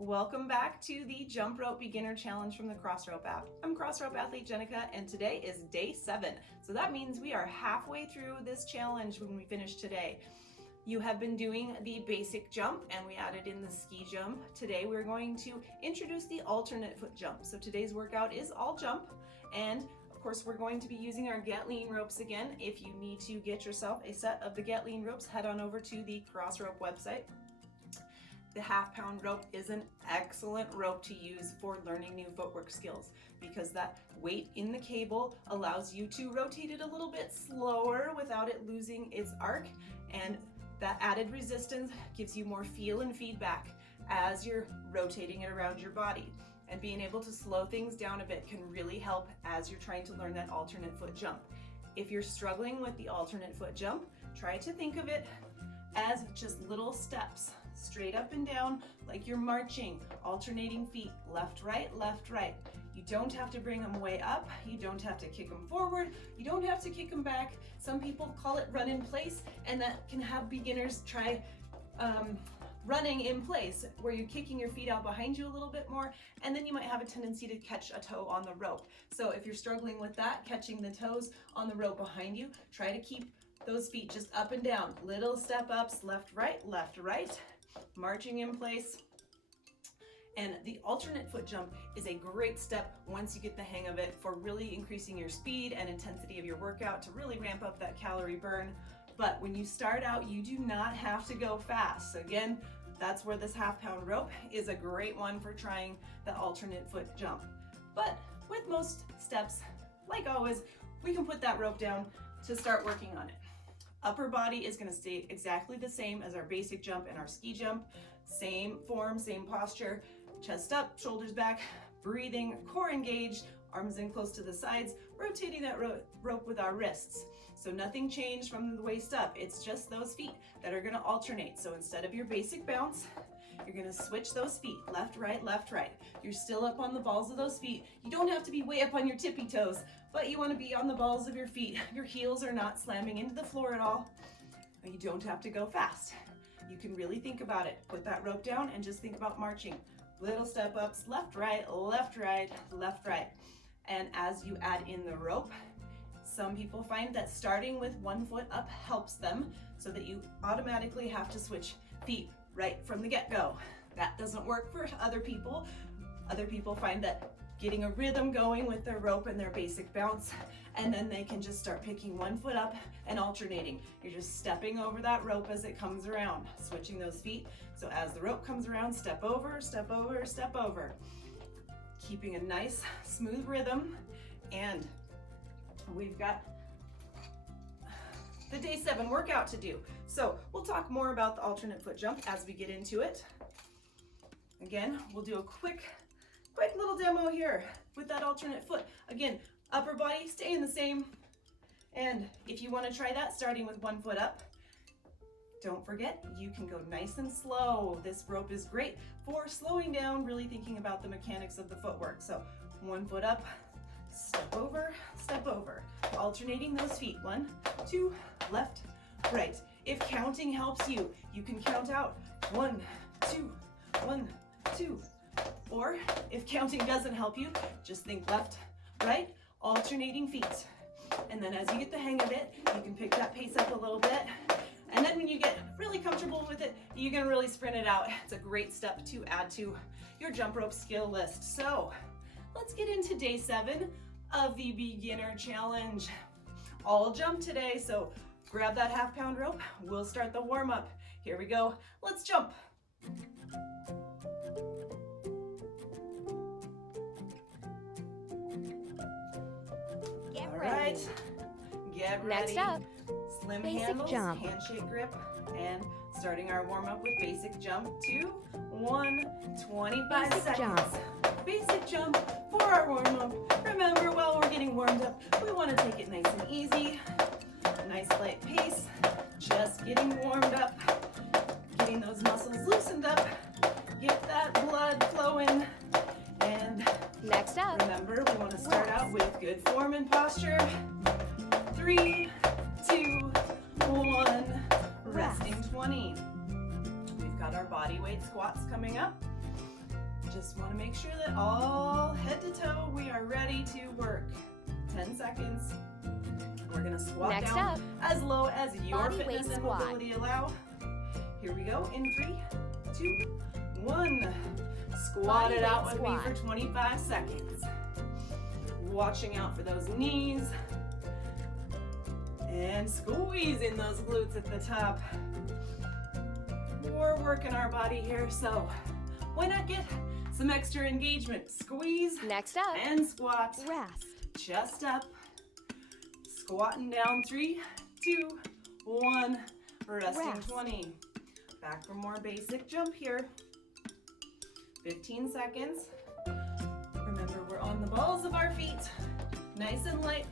Welcome back to the Jump Rope Beginner Challenge from the Crossrope app. I'm Crossrope athlete Jenica, and today is day 7. So that means we are halfway through this challenge when we finish today. You have been doing the basic jump and we added in the ski jump. Today we're going to introduce the alternate foot jump. So today's workout is all jump, and of course we're going to be using our Get Lean ropes again. If you need to get yourself a set of the Get Lean ropes, head on over to the Crossrope website. The half-pound rope is an excellent rope to use for learning new footwork skills because that weight in the cable allows you to rotate it a little bit slower without it losing its arc, and that added resistance gives you more feel and feedback as you're rotating it around your body. And being able to slow things down a bit can really help as you're trying to learn that alternate foot jump. If you're struggling with the alternate foot jump, try to think of it as just little steps, straight up and down, like you're marching, alternating feet, left, right, left, right. You don't have to bring them way up. You don't have to kick them forward. You don't have to kick them back. Some people call it run in place, and that can have beginners try running in place, where you're kicking your feet out behind you a little bit more, and then you might have a tendency to catch a toe on the rope. So if you're struggling with that, catching the toes on the rope behind you, try to keep those feet just up and down, little step ups, left, right, marching in place. And the alternate foot jump is a great step once you get the hang of it for really increasing your speed and intensity of your workout to really ramp up that calorie burn. But when you start out, you do not have to go fast. So again, that's where this half-pound rope is a great one for trying the alternate foot jump. But with most steps, like always, we can put that rope down to start working on it. Upper body is going to stay exactly the same as our basic jump and our ski jump. Same form, same posture, chest up, shoulders back, breathing, core engaged, arms in close to the sides, rotating that rope with our wrists. So nothing changed from the waist up. It's just those feet that are going to alternate. So instead of your basic bounce, you're going to switch those feet, left, right, left, right. You're still up on the balls of those feet. You don't have to be way up on your tippy toes, but you want to be on the balls of your feet. Your heels are not slamming into the floor at all. You don't have to go fast. You can really think about it. Put that rope down and just think about marching. Little step ups, left, right, left, right, left, right. And as you add in the rope, some people find that starting with one foot up helps them so that you automatically have to switch feet right from the get-go. That doesn't work for other people. Other people find that getting a rhythm going with their rope and their basic bounce, and then they can just start picking one foot up and alternating. You're just stepping over that rope as it comes around, switching those feet. So as the rope comes around, step over, step over, step over. Keeping a nice smooth rhythm. And we've got the day 7 workout to do. So we'll talk more about the alternate foot jump as we get into it. Again, we'll do a quick little demo here with that alternate foot. Again, upper body staying the same. And if you want to try that, starting with one foot up, don't forget, you can go nice and slow. This rope is great for slowing down, really thinking about the mechanics of the footwork. So one foot up, step over, alternating those feet. 1, 2, left, right. If counting helps you, you can count out 1, 2, 1, 2. Or if counting doesn't help you, just think left, right, alternating feet. And then as you get the hang of it, you can pick that pace up a little bit. And then when you get really comfortable with it, you can really sprint it out. It's a great step to add to your jump rope skill list. So let's get into day 7 of the beginner challenge. All jump today, so grab that half-pound rope. We'll start the warm-up. Here we go. Let's jump. All right, get ready. Next up, Slim basic handles, jump. handshake grip, and starting our warm-up with basic jump. 2, 1, 25 Basic seconds. jump. Basic jump for our warm-up. Remember, while we're getting warmed up, we want to take it nice and easy. A nice light pace, just getting warmed up, getting those muscles loosened up, get that blood flowing, and Next up, remember, we want to start out with good form and posture. 3, 2, 1, resting 20. We've got our body weight squats coming up. Just want to make sure that all head to toe, we are ready to work. 10 seconds. We're going to squat Next down up, as low as your Bodyweight fitness and Squat. mobility allow. Here we go in 3, 2, 1. Squat it out with me for 25 seconds. Watching out for those knees. And squeezing those glutes at the top. We're working our body here, so why not get some extra engagement? Squeeze. Next up, And squat. rest. Chest up. Squatting down 3, 2, 1. Resting Rest. 20. Back for more basic jump here. 15 seconds. Remember, we're on the balls of our feet. Nice and light.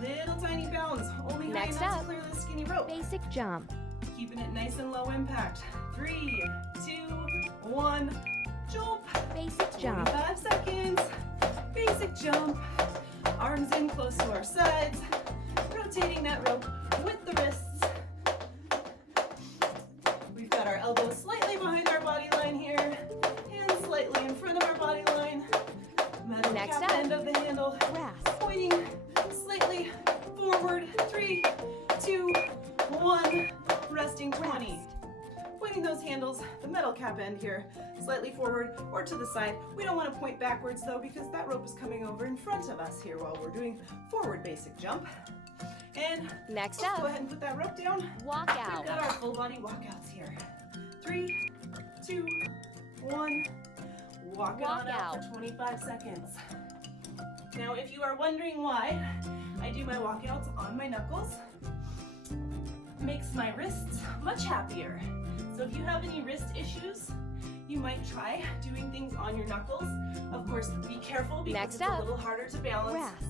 Little tiny bounds. Only high Next enough up, to clear the skinny rope. Basic jump. Keeping it nice and low impact. 3, 2, 1. Jump. Basic jump. 25 seconds. Basic jump. Arms in close to our sides. Rotating that rope with the wrists. We've got our elbows slightly behind our body line here. Hands slightly in front of our body line. Metal Next cap up, end of the handle. Rest. Pointing slightly forward. 3, 2, 1. Resting 20. Pointing those handles, the metal cap end here, slightly forward or to the side. We don't want to point backwards though, because that rope is coming over in front of us here while we're doing forward basic jump. And Next let's go up, ahead and put that rope down. walk We've out. got our full body walkouts here. 3, 2, 1. Walk it on out for 25 seconds. Now, if you are wondering why I do my walkouts on my knuckles, makes my wrists much happier. So if you have any wrist issues, you might try doing things on your knuckles. Of course, be careful because Next it's up, a little harder to balance Rest.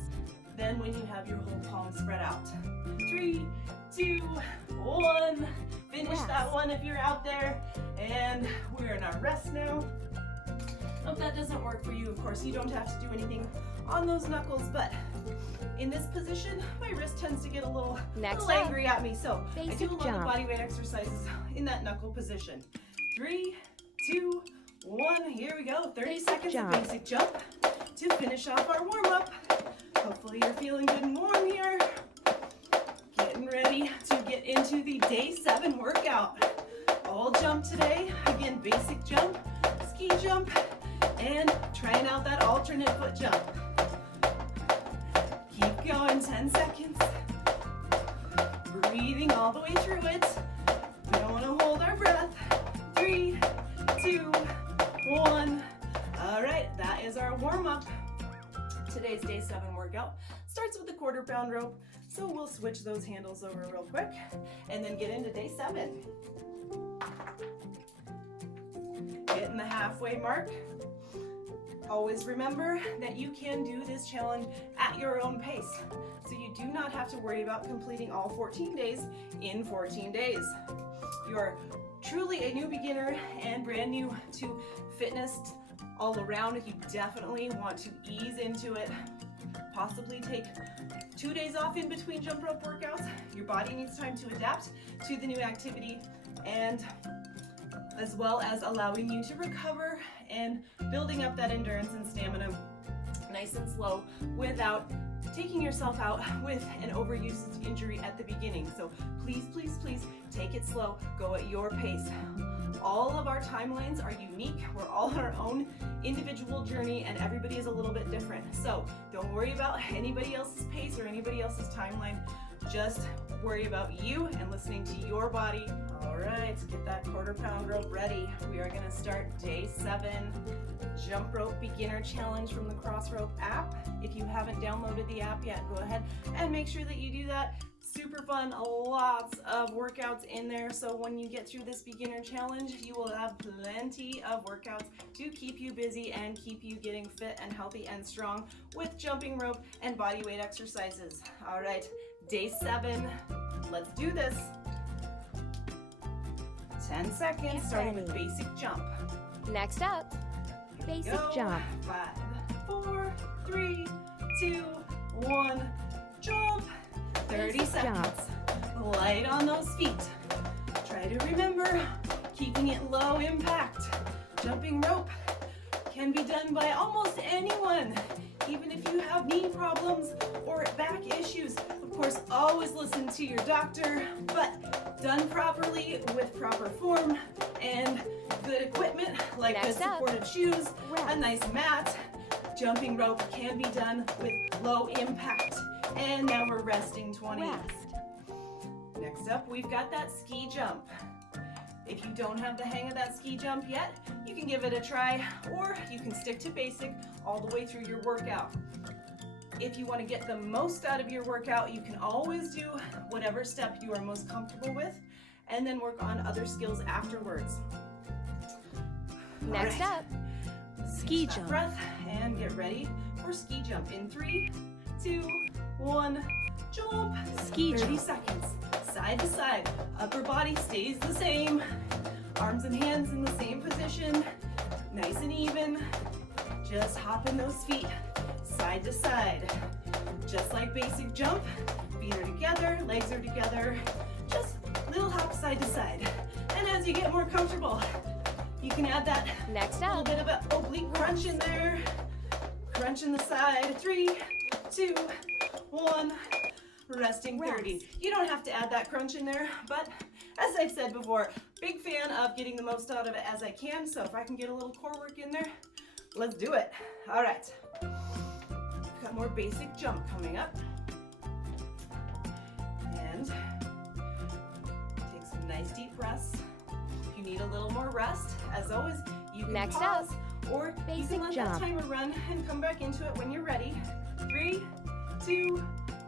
than when you have your whole palm spread out. 3, 2, 1. Finish Rest. that one if you're out there. And we're in our rest now. If that doesn't work for you, of course, you don't have to do anything on those knuckles, but in this position, my wrist tends to get a little Next up, angry at me, so I basic do a lot jump. of body weight exercises in that knuckle position. 3, 2, 1, here we go. 30 Basic seconds jump. of basic jump to finish off our warm-up. Hopefully you're feeling good and warm here. Getting ready to get into the day 7 workout. All jump today. Again, basic jump, ski jump, and trying out that alternate foot jump. Keep going, 10 seconds. Breathing all the way through it. We don't want to hold our breath. 3, 2, 1. All right, that is our warm-up. Today's day 7 workout starts with the quarter-pound rope, so we'll switch those handles over real quick and then get into day 7. Hitting the halfway mark. Always remember that you can do this challenge at your own pace, so you do not have to worry about completing all 14 days in 14 days. You are truly a new beginner and brand new to fitness all around. You definitely want to ease into it. Possibly take 2 days off in between jump rope workouts. Your body needs time to adapt to the new activity, and as well as allowing you to recover and building up that endurance and stamina nice and slow without taking yourself out with an overuse injury at the beginning. So please, please, please take it slow. Go at your pace. All of our timelines are unique. We're all on our own individual journey, and everybody is a little bit different. So don't worry about anybody else's pace or anybody else's timeline. Just worry about you and listening to your body. All right, get that quarter-pound rope ready. We are going to start day 7 jump rope beginner challenge from the Crossrope app. If you haven't downloaded the app yet, go ahead and make sure that you do that. Super fun, lots of workouts in there. So when you get through this beginner challenge, you will have plenty of workouts to keep you busy and keep you getting fit and healthy and strong with jumping rope and body weight exercises. All right, day 7, let's do this. 10 seconds, Get starting with ready. basic jump. Next up, basic Go. jump. 5, 4, 3, 2, 1, jump. 30 Basic seconds. Light on those feet. Try to remember keeping it low impact. Jumping rope can be done by almost anyone, even if you have knee problems or back issues. Of course, always listen to your doctor, but done properly with proper form and good equipment like the supportive shoes, a nice mat. Jumping rope can be done with low impact. And now we're resting 20. Next up, we've got that ski jump. If you don't have the hang of that ski jump yet, you can give it a try, or you can stick to basic all the way through your workout. If you want to get the most out of your workout, you can always do whatever step you are most comfortable with, and then work on other skills afterwards. Next up, ski jump. Breath and get ready for ski jump in 3, 2, 1, jump. Ski 30 jump. seconds, side to side. Upper body stays the same. Arms and hands in the same position. Nice and even. Just hopping those feet side to side. Just like basic jump, feet are together, legs are together. Just little hop side to side. And as you get more comfortable, you can add that little bit of an oblique crunch in there. Crunch in the side. 3, 2, 1. Resting 30. You don't have to add that crunch in there, but as I've said before, big fan of getting the most out of it as I can. So if I can get a little core work in there, let's do it. All right. Got more basic jump coming up. And take some nice deep breaths. If you need a little more rest, as always, you can pause, or you can let that timer run and come back into it when you're ready. 3, 2,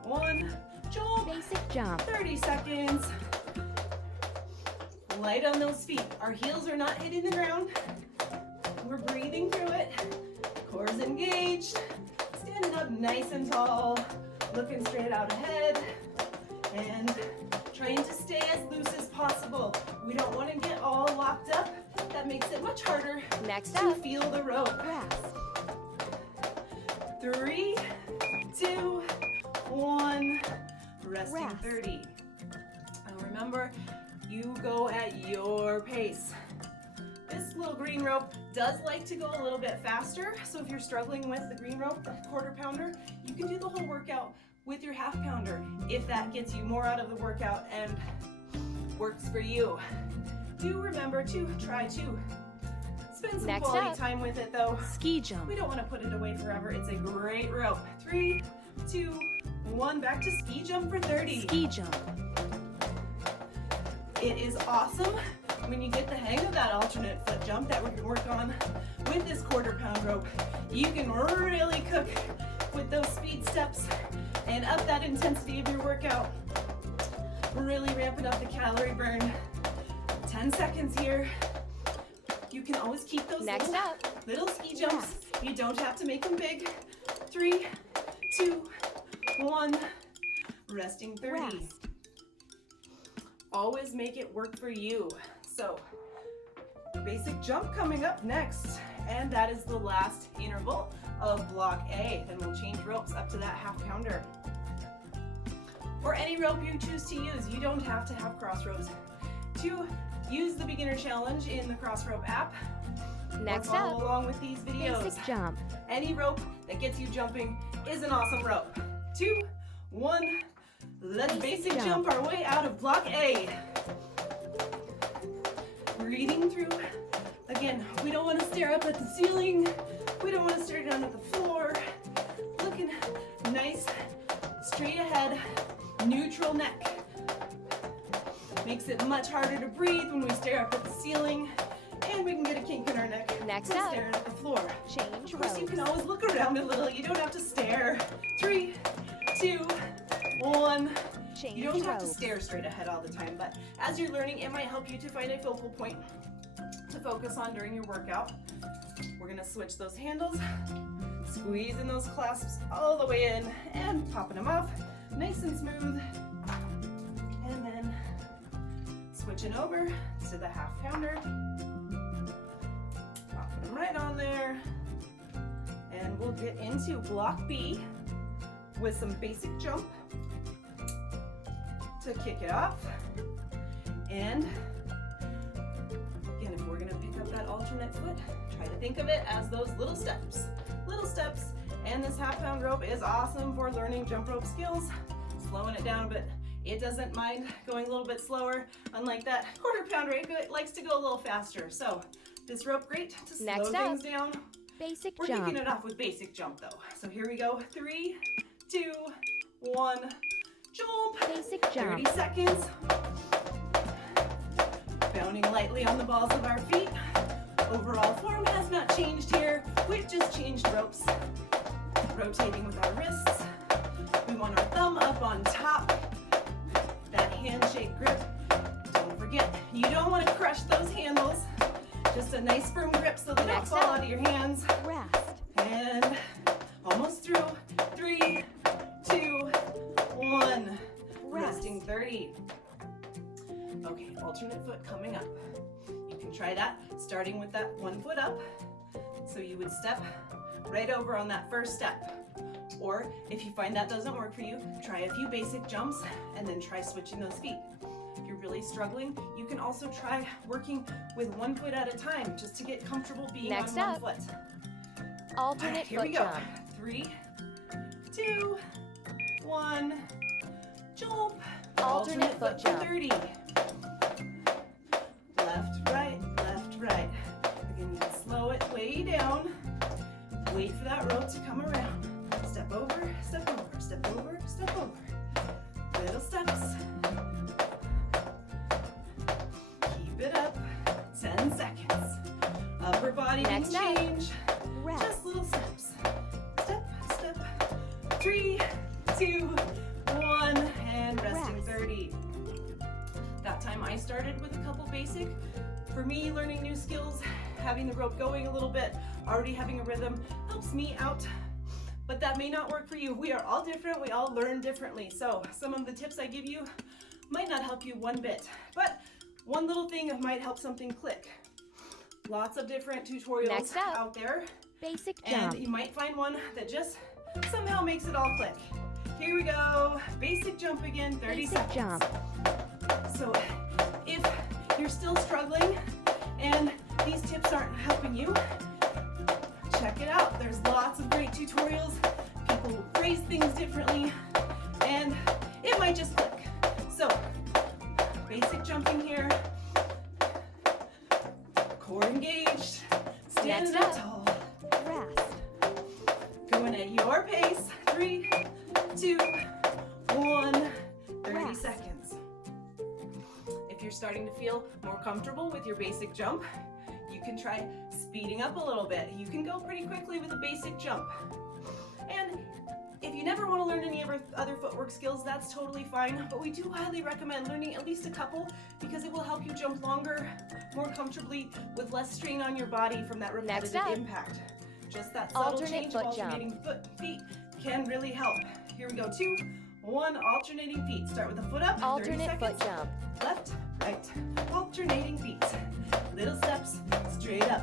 1, jump. Basic jump. 30 seconds. Light on those feet. Our heels are not hitting the ground. We're breathing through it. Core's engaged. Standing up nice and tall. Looking straight out ahead. And trying to stay as loose as possible. We don't want to get all locked up. That makes it much harder to feel the rope. 3, 2, 1. Resting 30. And remember, you go at your pace. This little green rope does like to go a little bit faster. So if you're struggling with the green rope, the quarter pounder, you can do the whole workout with your half pounder if that gets you more out of the workout and works for you. Do remember to try to spend some quality time with it though. Ski jump. We don't want to put it away forever. It's a great rope. 3, 2, 1. Back to ski jump for 30. Ski jump. It is awesome when you get the hang of that alternate foot jump that we can work on with this quarter pound rope. You can really cook with those speed steps and up that intensity of your workout. Really ramping up the calorie burn. 10 seconds here. You can always keep those little ski jumps. You don't have to make them big. 3, 2, 1. Resting 30. Always make it work for you. So, basic jump coming up next. And that is the last interval of block A. Then we'll change ropes up to that half pounder. Or any rope you choose to use. You don't have to have Crossropes to use the beginner challenge in the Crossrope app. Next or follow along with these videos. Basic jump. Any rope that gets you jumping is an awesome rope. 2, 1. Let's basic jump our way out of block A. Breathing through. Again, we don't want to stare up at the ceiling. We don't want to stare down at the floor. Looking nice, straight ahead, neutral neck. Makes it much harder to breathe when we stare up at the ceiling, and we can get a kink in our neck when staring at the floor. Change Of course, you can always look around a little. You don't have to stare. 3, 2, 1. You don't have to stare straight ahead all the time, but as you're learning, it might help you to find a focal point to focus on during your workout. We're gonna switch those handles, squeezing those clasps all the way in and popping them off, nice and smooth. And then switching over to the half pounder, popping them right on there. And we'll get into block B with some basic jump to kick it off. And again, if we're gonna pick up that alternate foot, try to think of it as those little steps. Little steps, and this half-pound rope is awesome for learning jump rope skills. Slowing it down, but it doesn't mind going a little bit slower. Unlike that quarter-pound rope, it likes to go a little faster. So this rope, great to slow things down. Basic We're jump. kicking it off with basic jump though. So here we go. 3, 2, 1, jump. Basic jump. 30 seconds. Bounding lightly on the balls of our feet. Overall form has not changed here. We've just changed ropes. Rotating with our wrists. We want our thumb up on top. That handshake grip. Don't forget, you don't want to crush those handles. Just a nice firm grip so they don't fall out of your hands. Rest. And almost through. 3, 2, 1. Resting 30. Okay, alternate foot coming up. You can try that, starting with that one foot up. So you would step right over on that first step. Or if you find that doesn't work for you, try a few basic jumps and then try switching those feet. If you're really struggling, you can also try working with one foot at a time just to get comfortable being on one foot. Alternate Here foot we go. jump. 3, 2, 1, jump. Alternate foot for jump. 30. Left, right, left, right. Again, you can slow it way down. Wait for that rope to come around. Step over, step over, step over, step over. Little steps. Keep it up. 10 seconds. Upper body can Next up. change. Rest. Just little steps. Step, step. 3, 2, 1, and resting Rest. 30. That time I started with a couple basic. For me, learning new skills, having the rope going a little bit, already having a rhythm helps me out. But that may not work for you. We are all different. We all learn differently. So some of the tips I give you might not help you one bit. But one little thing might help something click. Lots of different tutorials Next up. out there. Basic And jump. you might find one that just somehow makes it all click. Here we go. Basic jump again, 30 Basic seconds. jump. So if you're still struggling and these tips aren't helping you, check it out. There's lots of great tutorials. People phrase things differently and it might just click. So basic jumping here. Core engaged. Standing Next up up. tall. Rest. Going at your pace. 3, 2, 1. 30 Rest. seconds. If you're starting to feel more comfortable with your basic jump, you can try speeding up a little bit. You can go pretty quickly with a basic jump. And if you never want to learn any other footwork skills, that's totally fine. But we do highly recommend learning at least a couple because it will help you jump longer, more comfortably, with less strain on your body from that repetitive up. impact. Just that subtle Alternate change of foot jump. alternating feet can really help. Here we go. 2, 1, alternating feet. Start with the foot up. 30 Alternate seconds. foot jump. Left, right, alternating feet. Little steps, straight up.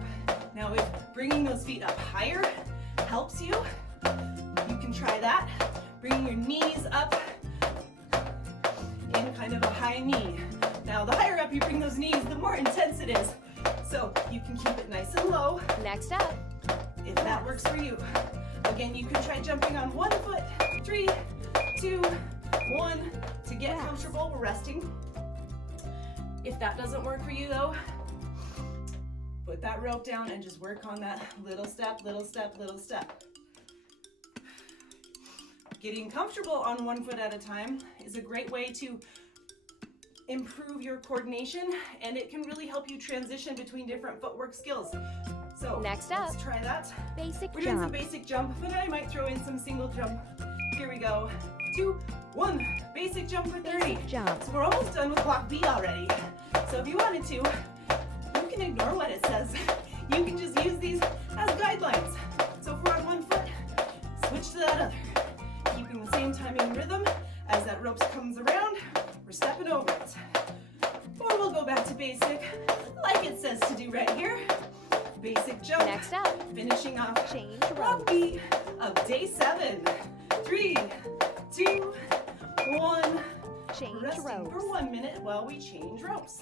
Now if bringing those feet up higher helps you, you can try that. Bringing your knees up in kind of a high knee. Now the higher up you bring those knees, the more intense it is. So you can keep it nice and low Next up. if that works for you. Again, you can try jumping on one foot. 3, 2, 1. To get Rest. comfortable, we're resting. If that doesn't work for you though, put that rope down and just work on that little step, little step, little step. Getting comfortable on one foot at a time is a great way to improve your coordination, and it can really help you transition between different footwork skills. So Next let's up. try that. Basic We're doing some jump. basic jump, but I might throw in some single jump. Here we go. 2, 1. Basic jump for 30. Basic jump. So we're almost done with block B already. So if you wanted to, you can ignore what it says. You can just use these as guidelines. So if we're on one foot, switch to that other. Keeping the same timing and rhythm as that rope comes around, we're stepping over it. Or we'll go back to basic, like it says to do right here. Basic jump. Next up. Finishing off Change block ropes. B of day 7. 3, 2, 1. Change Resting ropes. for 1 minute while we change ropes.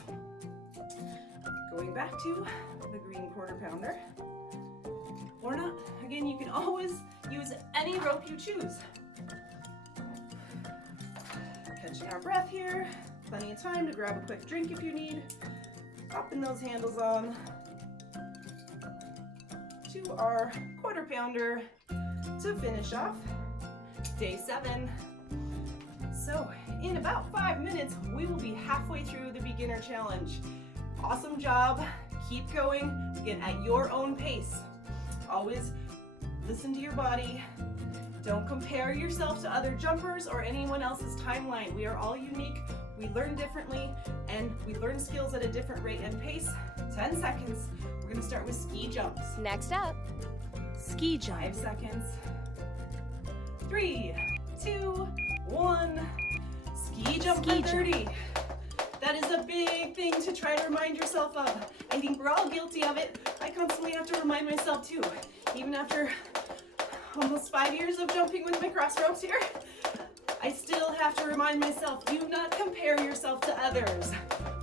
Going back to the green quarter pounder. Or not. Again, you can always use any rope you choose. Catching our breath here. Plenty of time to grab a quick drink if you need. Popping those handles on to our quarter pounder to finish off day 7. So in about 5 minutes, we will be halfway through the beginner challenge. Awesome job. Keep going, again, at your own pace. Always listen to your body. Don't compare yourself to other jumpers or anyone else's timeline. We are all unique. We learn differently, and we learn skills at a different rate and pace. 10 seconds. We're gonna start with ski jumps. Next up, ski jump. 5 seconds. 3, 2, 1. Ski jump for 30. That is a big thing to try to remind yourself of. I think we're all guilty of it. I constantly have to remind myself too. Even after almost 5 years of jumping with my cross ropes here, I still have to remind myself, do not compare yourself to others.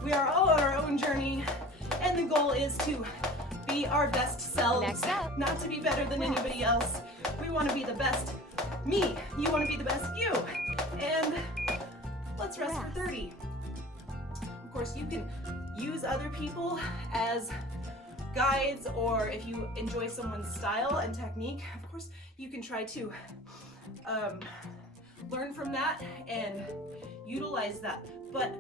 We are all on our own journey, and the goal is to be our best selves. Next up, not to be better than anybody else. We want to be the best me. You want to be the best you. And let's rest for 30. Of course, you can use other people as guides, or if you enjoy someone's style and technique, of course, you can try to learn from that and utilize that. But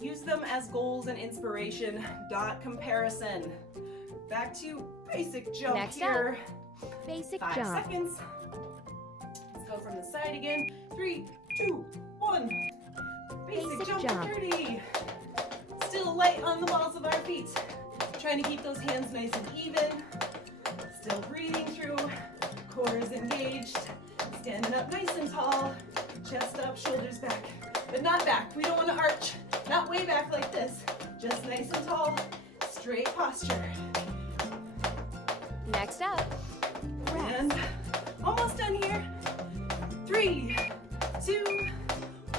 use them as goals and inspiration, not comparison. Back to basic jump. Next here. Up, basic 5 jump. seconds. Let's go from the side again. 3, 2, 1. Basic jump jump. for 30. Still light on the balls of our feet. Trying to keep those hands nice and even. Still breathing through. Core is engaged. Standing up nice and tall. Chest up, shoulders back. But not back. We don't want to arch. Not way back like this. Just nice and tall. Straight posture. Next up, And almost done here. 3, 2,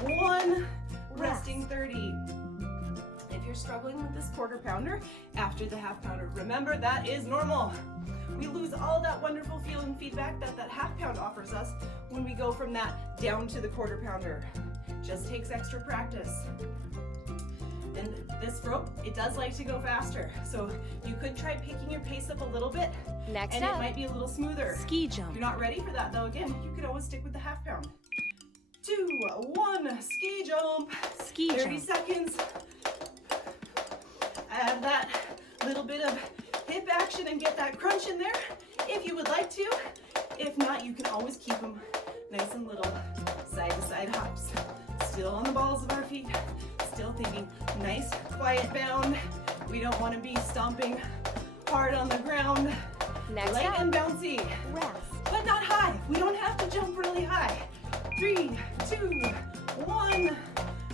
1. Resting 30. If you're struggling with this quarter pounder after the half pounder, remember that is normal. We lose all that wonderful feel and feedback that that half pound offers us when we go from that down to the quarter pounder. Just takes extra practice. And this rope, it does like to go faster. So you could try picking your pace up a little bit, next and it up, might be a little smoother. ski If jump. you're not ready for that though, again, you could always stick with the half pound. 2, 1, ski jump. Ski 30 jump. seconds. Add that little bit of hip action and get that crunch in there if you would like to. If not, you can always keep them nice and little side to side hops. Still on the balls of our feet. Still thinking nice, quiet bound. We don't want to be stomping hard on the ground. Next Light up, and bouncy, rest. but not high. We don't have to jump really high. 3, 2, 1.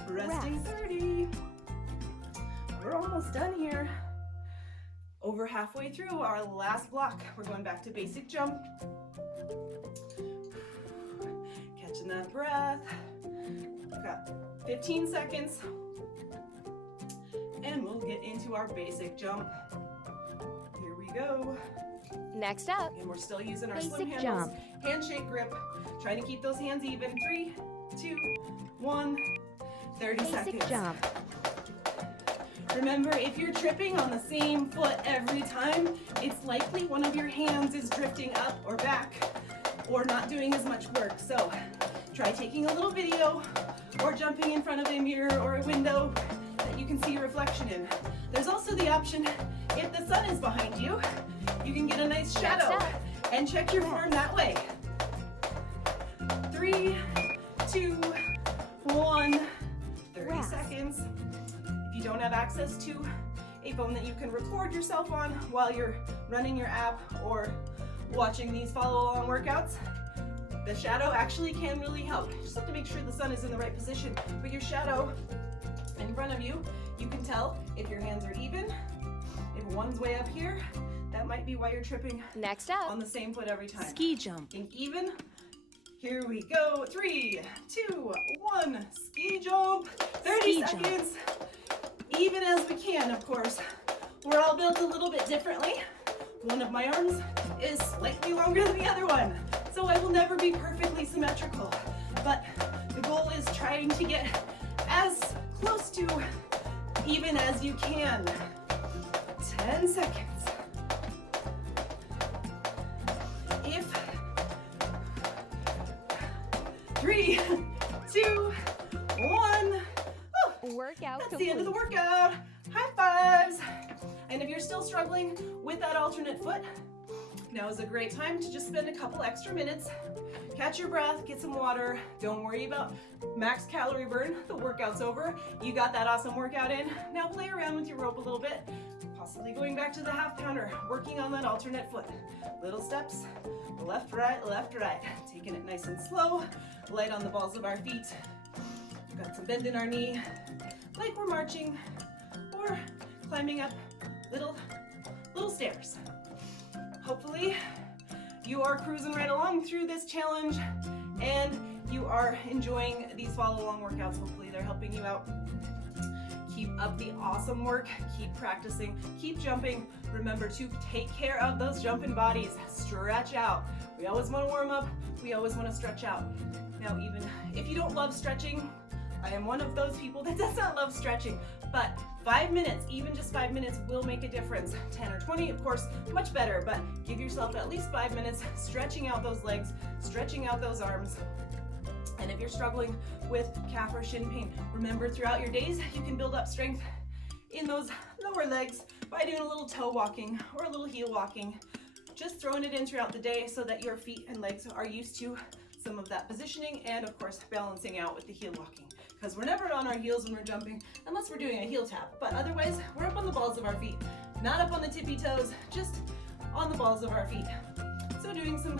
Resting Rest. 30. We're almost done here. Over halfway through our last block. We're going back to basic jump. Catching that breath. We've got 15 seconds. And we'll get into our basic jump. Here we go. Next up, And we're still using our slim basic handles. jump. Handshake grip. Trying to keep those hands even. 3, 2, 1. 30 Basic seconds. jump. Remember, if you're tripping on the same foot every time, it's likely one of your hands is drifting up or back or not doing as much work. So try taking a little video or jumping in front of a mirror or a window that you can see your reflection in. There's also the option, if the sun is behind you, you can get a nice shadow up. and check your form that way. 3, 2, 1, 30 Rest. seconds. If you don't have access to a phone that you can record yourself on while you're running your app or watching these follow-along workouts, the shadow actually can really help. You just have to make sure the sun is in the right position. But your shadow in front of you, you can tell if your hands are even. If one's way up here, that might be why you're tripping Next on up, the same foot every time. ski jump. Think even. Here we go. 3, 2, 1. Ski jump. 30 Ski jump. seconds. Even as we can, of course. We're all built a little bit differently. One of my arms is slightly longer than the other one, so I will never be perfectly symmetrical. But the goal is trying to get as close to even as you can. 10 seconds. If 3, 2, 1. Workout That's complete. the end of the workout. High fives. And if you're still struggling with that alternate foot, now is a great time to just spend a couple extra minutes. Catch your breath, get some water. Don't worry about max calorie burn. The workout's over. You got that awesome workout in. Now play around with your rope a little bit. Possibly going back to the half counter, working on that alternate foot. Little steps, left, right, taking it nice and slow, light on the balls of our feet. Got some bend in our knee, like we're marching or climbing up little stairs. Hopefully you are cruising right along through this challenge and you are enjoying these follow along workouts. Hopefully they're helping you out. Keep up the awesome work, keep practicing, keep jumping. Remember to take care of those jumping bodies. Stretch out. We always want to warm up, we always want to stretch out. Now even if you don't love stretching, I am one of those people that does not love stretching, but 5 minutes, even just 5 minutes will make a difference. 10 or 20, of course, much better, but give yourself at least 5 minutes stretching out those legs, stretching out those arms. And if you're struggling with calf or shin pain, remember throughout your days, you can build up strength in those lower legs by doing a little toe walking or a little heel walking. Just throwing it in throughout the day so that your feet and legs are used to some of that positioning and of course balancing out with the heel walking. Because we're never on our heels when we're jumping unless we're doing a heel tap. But otherwise, we're up on the balls of our feet. Not up on the tippy toes, just on the balls of our feet. So doing some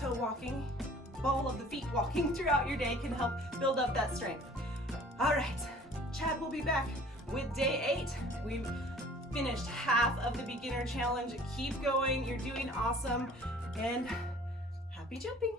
toe walking, ball of the feet walking throughout your day can help build up that strength. All right, Chad will be back with day 8. We've finished half of the beginner challenge. Keep going, you're doing awesome, and happy jumping.